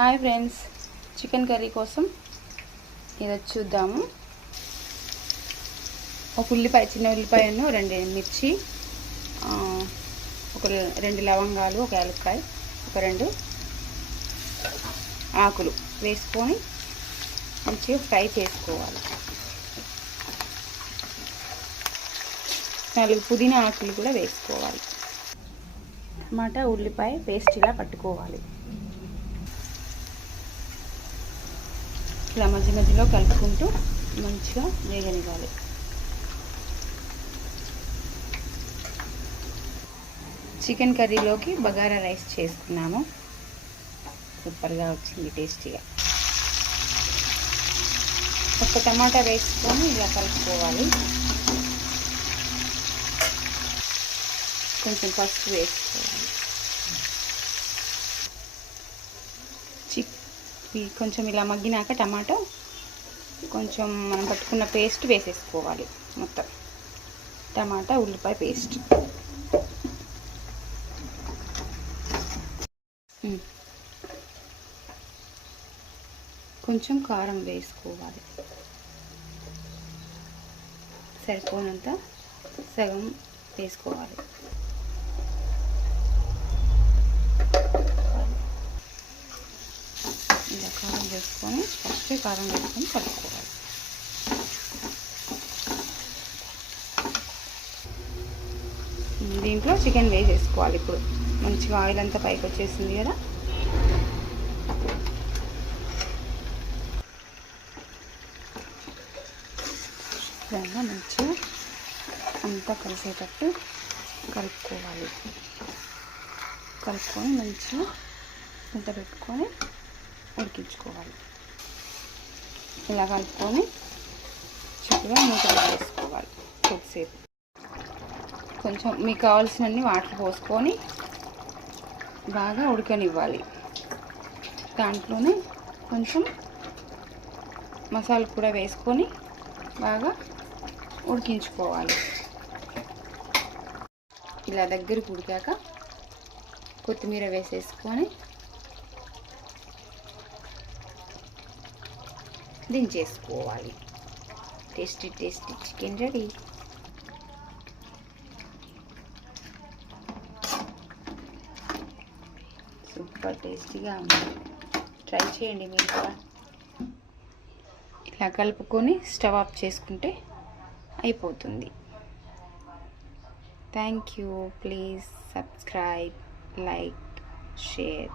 Hi friends, chicken curry కోసం ఇది చూద్దాము. ఒక ఉల్లిపాయ, చిన్న ఉల్లిపాయను, 2 మిర్చి, ఒక 2 లవంగాలు, ఒక యాలక్కాయ, ఒక 2 ఆకులు వేసుకొని మంచిగా ఫ్రై చేసుకోవాలి. 4 పుదీనా ఆకులు కూడా వేసుకోవాలి. టమాటా ఉల్లిపాయ పేస్ట్ ఇలా పట్టుకోవాలి. ఇలా మధ్య మధ్యలో కలుపుకుంటూ మంచిగా వేగనివ్వాలి. చికెన్ కర్రీలోకి బగారా రైస్ చేసుకున్నాము. సూపర్గా వచ్చింది, టేస్టీగా. ఒక టమాటా వేసుకొని ఇలా కలుపుకోవాలి. కొంచెం పసుపు వేసుకోవాలి. కొంచెం ఇలా మగ్గినాక టమాటో కొంచెం మనం పట్టుకున్న పేస్ట్ వేసేసుకోవాలి. మొత్తం టమాటా ఉల్లిపాయ పేస్ట్. కొంచెం కారం వేసుకోవాలి. సరిపోనంత సగం వేసుకోవాలి. ఇలా కారం వేసుకొని ఫస్ట్ కారం వేసుకొని కలుపుకోవాలి. దీంట్లో చికెన్ వేసేసుకోవాలి. ఇప్పుడు మంచిగా ఆయిల్ అంతా పైకి వచ్చేసింది కదా. దాంట్లో మంచిగా అంతా కలిసేటట్టు కలుపుకోవాలి. కలుపుకొని మంచిగా ఇంత పెట్టుకొని ఉడికించుకోవాలి. ఇలా కలుపుకొని చక్కగా మూత పెట్టేసుకోవాలి. కొద్దిసేపు కొంచెం మీకు కావాల్సినన్ని వాటర్ పోసుకొని బాగా ఉడకనివ్వాలి. దాంట్లోనే కొంచెం మసాలా కూడా వేసుకొని బాగా ఉడికించుకోవాలి. ఇలా దగ్గరికి ఉడికాక కొత్తిమీర వేసేసుకొని దించేసుకోవాలి. Tasty tasty chicken ready. Super టేస్టీగా ఉంది. ట్రై చేయండి మీరు కూడా. ఇలా కలుపుకొని స్టవ్ ఆఫ్ చేసుకుంటే అయిపోతుంది. Thank you. Please subscribe, like, share.